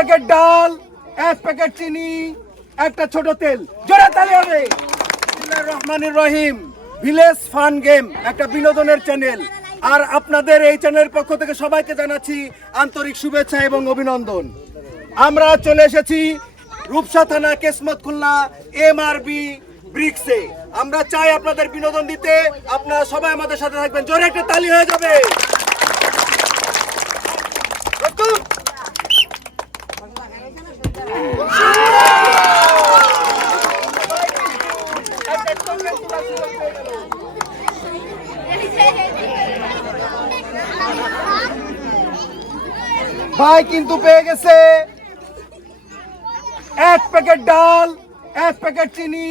Packet ডাল, এক packet চিনি, একটা ছোট তেল। জোরে তালি হবে। রহমানুর রহিম। ভিলেজ ফান গেম, একটা বিনোদনের চ্যানেল। আর আপনাদের এই চ্যানেলের পক্ষ থেকে সবাইকে জানাচ্ছি আন্তরিক শুভেচ্ছা এবং অভিনন্দন। আমরা চলে এসেছি রূপসা থানা কেসমত খুলনা এমআরবি ব্রিক্সে। আমরা চাই আপনাদের বিনোদন দিতে। আপনারা সবাই আমাদের সাথে থাকবেন। জোরে একটা তালি হয়ে যাবে। ভাই কিন্তু পেয়ে গেছে। এক প্যাকেট ডাল, এক প্যাকেট চিনি,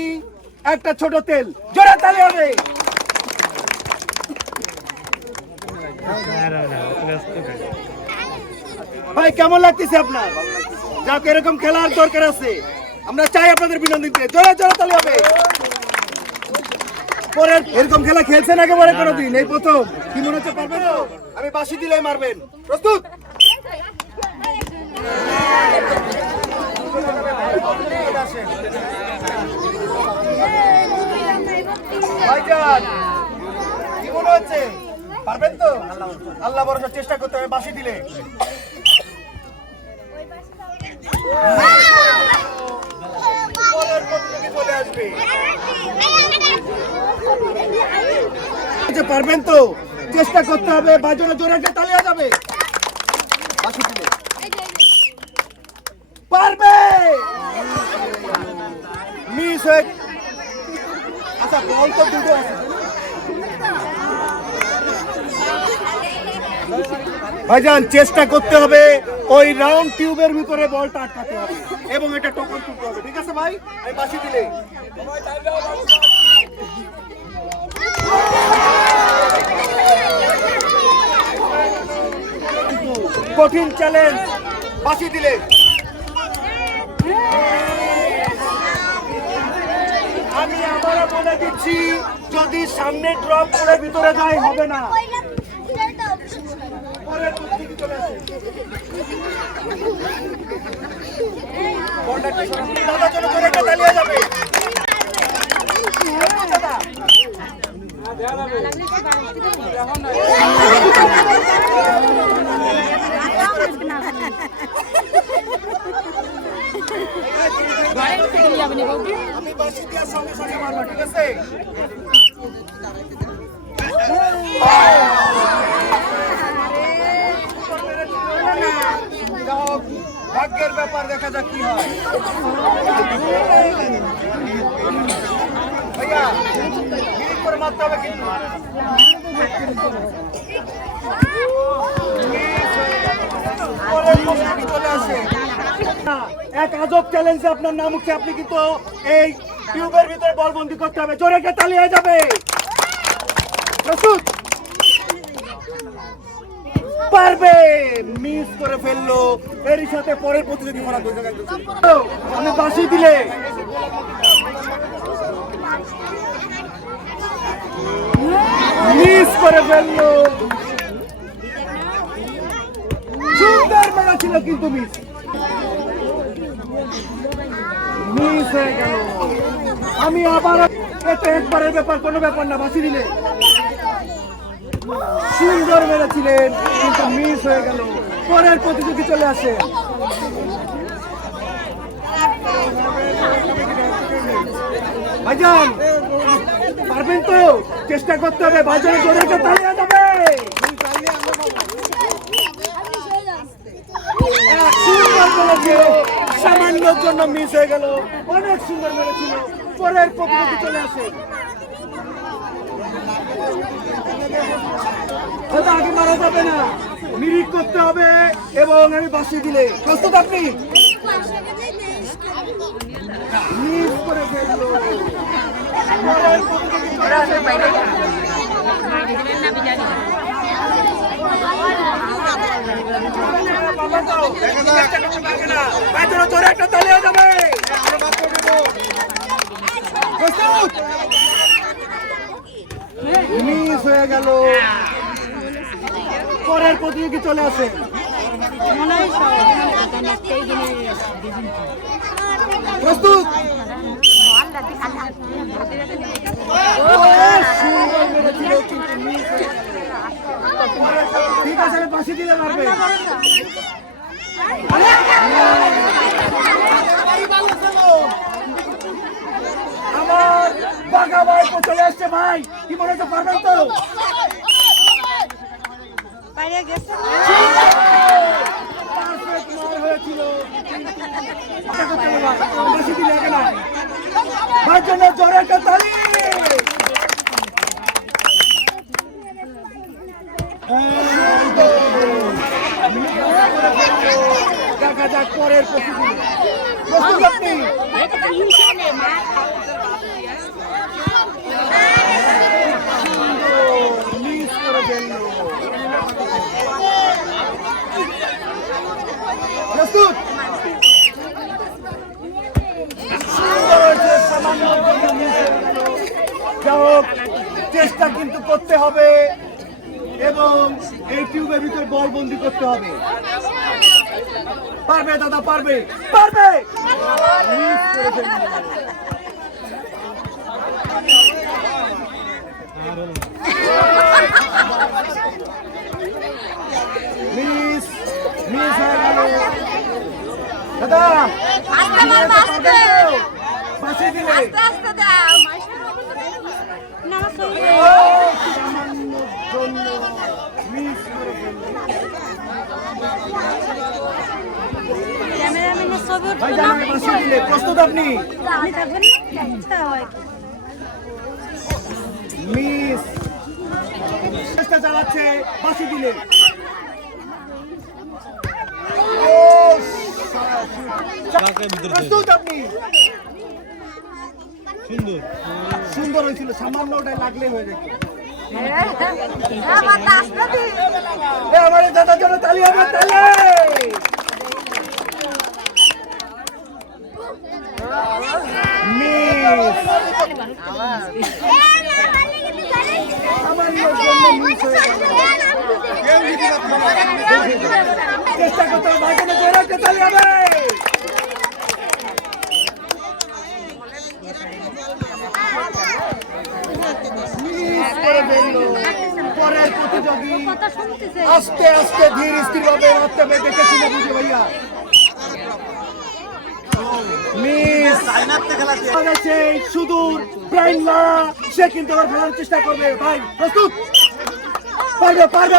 একটা ছোট তেল। জোরে তালি হবে। ভাই, কেমন লাগতেছে আপনার? যাক, এরকম খেলার দরকার আছে। আমরা চাই আপনাদের বিনোদন দিতে জোরে জোরে তালি হবে। পরে এরকম খেলা খেলছেন একেবারে কোনোদিন এই প্রথম। কি মনে হচ্ছে পারবেন? আমি বাসি দিলে মারবেন। প্রস্তুত? ভাইজান কি মনে হচ্ছে? পারবেন তো? আল্লাহ ভরসা চেষ্টা করতে হবে বাসি দিলে। আচ্ছা, পারবেন তো? চেষ্টা করতে হবে বাজরে জোরে একটা তালিয়া যাবে। পারবে? মিস হয়ে আচ্ছা বল তো দুটো আছে। ভাইজান, চেষ্টা করতে হবে, ওই রাউন্ড টিউবের ভিতরে বলটা আটকাতে হবে এবং এটা টোকন তুলতে হবে, ঠিক আছে ভাই? আমি বাসি দিলে। কঠিন চ্যালেঞ্জ বাসি দিলে। আমি আবারও বলে দিচ্ছি, যদি সামনে ড্রপ করে ভিতরে যায়, হবে না পরের প্রতিযোগী চলে আসে। দাদা চলো চলো একটা তালিয়া যাবে দাদা আমি বাসি দেওয়ার সঙ্গে সঙ্গে মারবো ঠিক আছে ভাগ্যের ব্যাপার দেখা যাক কি হয়। এক আজব চ্যালেঞ্জে আপনার নাম উঠছে, আপনি কিন্তু এই টিউবের ভিতরে বলবন্দি করতে হবে। জোরে একটা তালি হয়ে যাবে। প্রস্তুত? পারবে। মিস করে ফেলল। এরই সাথে পরের প্রতিযোগী দুই জায়গায় আমি বাসি দিলে। মিস করে ফেলল। সুন্দর মেলা ছিল কিন্তু মিস। মিস হয়ে গেল। আমি আবার এটা একবারের ব্যাপার, কোনো ব্যাপার না বাসি দিলে। সুন্দর মেরেছিলেন, কিন্তু মিস হয়ে গেল। পরের প্রতিযোগী চলে আসে। ভাইজান, পারবেন তো? চেষ্টা করতে হবে বাজারে জোরে তালিয়া যাবে। এক সামান্যর জন্য মিস হয়ে গেল। অনেক সুন্দর মেরেছিল। পরের প্রতিযোগী চলে আসে। আগে মারা যাবে না। নিরিখ করতে হবে এবং আমি বাসি দিলে। প্রস্তুত আপনি। একটা একটা তালি যাবে। প্রস্তুত? মিস হয়ে গেল। পরের প্রতিযোগী চলে আসে। প্রস্তুত। ঠিক আছে পাশে দিলে মারবে। বাঘা ভাই তো চলে আসছে ভাই কি মনে হচ্ছে পারবেন তো Perfect মার হয়েছিল। আশা করতে পারলাম, বেশি দিন লাগে না। ভাইয়ের জন্য জোরে একটা তালি। দেখা যাক পরের প্রস্তুতি প্রস্তুত আপনি মিস করে ফেলল প্রস্তুত সুন্দর হয়েছে, সামান্য জন্য miss হয়ে গেল। যা চেষ্টা কিন্তু করতে হবে এবং এই টিউবের ভিতরে বল বন্দি করতে হবে। পারবে দাদা, পারবে পারবে করে ফেলল। মিস মিস হয়ে গেল দাদা আস্তে মারবো, আস্তে। ফাঁসি দিলে আস্তে আস্তে। দাও। প্রস্তুত আপনি? মিস। চেষ্টা চালাচ্ছে ফাঁসি দিলে ও, প্রস্তুত আপনি সুন্দর। সুন্দর হয়েছিল সামান্য ওটাই লাগলে হয়ে। যেত আমার আস্তে দি এ, আমার দাদার জন্য তালি হবে তালি মিস সামান্য জন্য মিস হয়ে গেল চেষ্টা করতে হবে ভাই জন্য জোরে একটা তালি হবে মিস করে ফেলল আস্তে আস্তে, ধীর স্থির ভাবে মারতে হবে দেখেছিল বুঝে ভাইয়া। সে কিন্তু আবার ফেলার চেষ্টা করবে। ভাই, প্রস্তুত? পারবে পারবে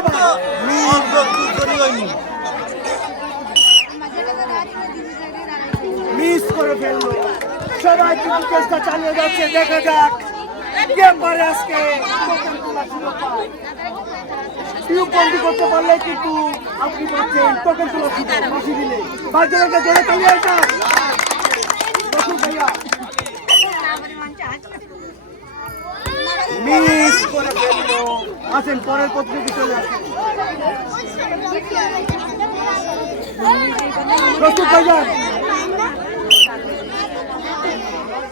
মিস করে ফেলল। সবাই কিন্তু চেষ্টা চালিয়ে যাচ্ছে, দেখা যাক। গেম পারে আজকে। টিউব করতে পারলে কিন্তু আপনি পাচ্ছেন টোকেন তোলা সুযোগ পরের প্রতিযোগী চলে আসেন।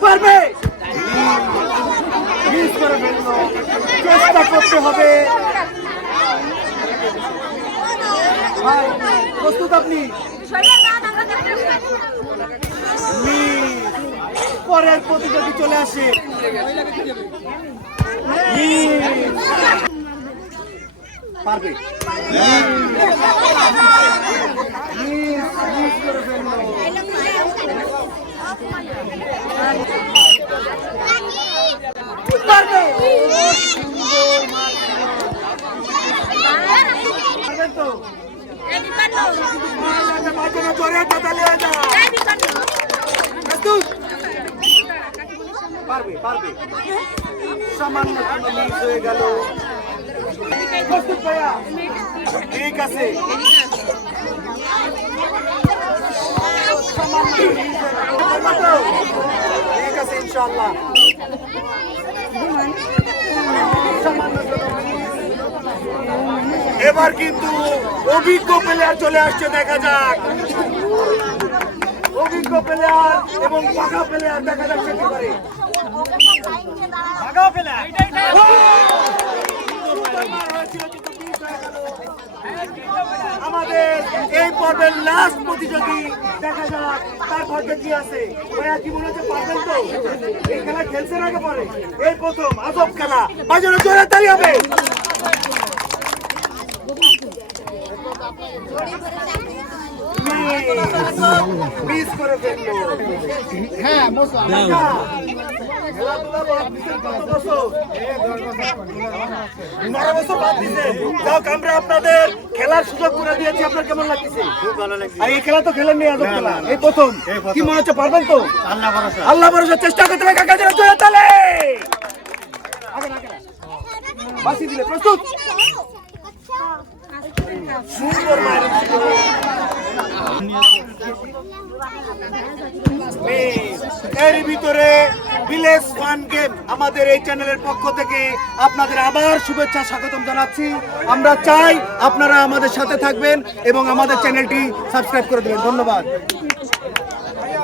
পারবে? চেষ্টা করতে হবে। প্রস্তুত আপনি। পরের প্রতিযোগী চলে আসে। পারবে মিস, মিস করে ফেলল। পারবে পারবেন তো বাচ্চারা জোরে একটা তালি হয়ে যাও। প্রস্তুত? পারবে পারবে সামান্য হয়ে গেল ঠিক আছে? ঠিক আছে miss। এবার কিন্তু অভিজ্ঞ প্লেয়ার চলে আসছে, দেখা যাক অভিজ্ঞ প্লেয়ার এবং পাকা প্লেয়ার দেখা যাচ্ছে কি করে। পাকা প্লেয়ার। আমাদের এই পর্বের লাস্ট প্রতিযোগী দেখা যাক তার ভাগ্যে কি আছে। ভাইয়া, কি মনে হচ্ছে পারবেন তো? এই খেলা খেলছেন আগে পরে? এই প্রথম আজব খেলা। বাজারে জোরে তালি হবে। মিস করে ফেলল হ্যাঁ আপনাদের খেলার সুযোগ করে দিয়েছি আপনার কেমন লাগতেছে এই খেলা তো আজব খেলা এই প্রথম কি মনে হচ্ছে পারবেন তো আল্লাহ ভরসা আল্লাহ ভরসা চেষ্টা করতে হবে কাকা যেন তালে। বাঁশি দিলে প্রস্তুত সুন্দর মায়ের এর ভিতরে ভিলেজ ওয়ান গেম আমাদের এই চ্যানেলের পক্ষ থেকে আপনাদের আবার শুভেচ্ছা স্বাগতম জানাচ্ছি। আমরা চাই আপনারা আমাদের সাথে থাকবেন এবং আমাদের চ্যানেলটি সাবস্ক্রাইব করে দেবেন। ধন্যবাদ।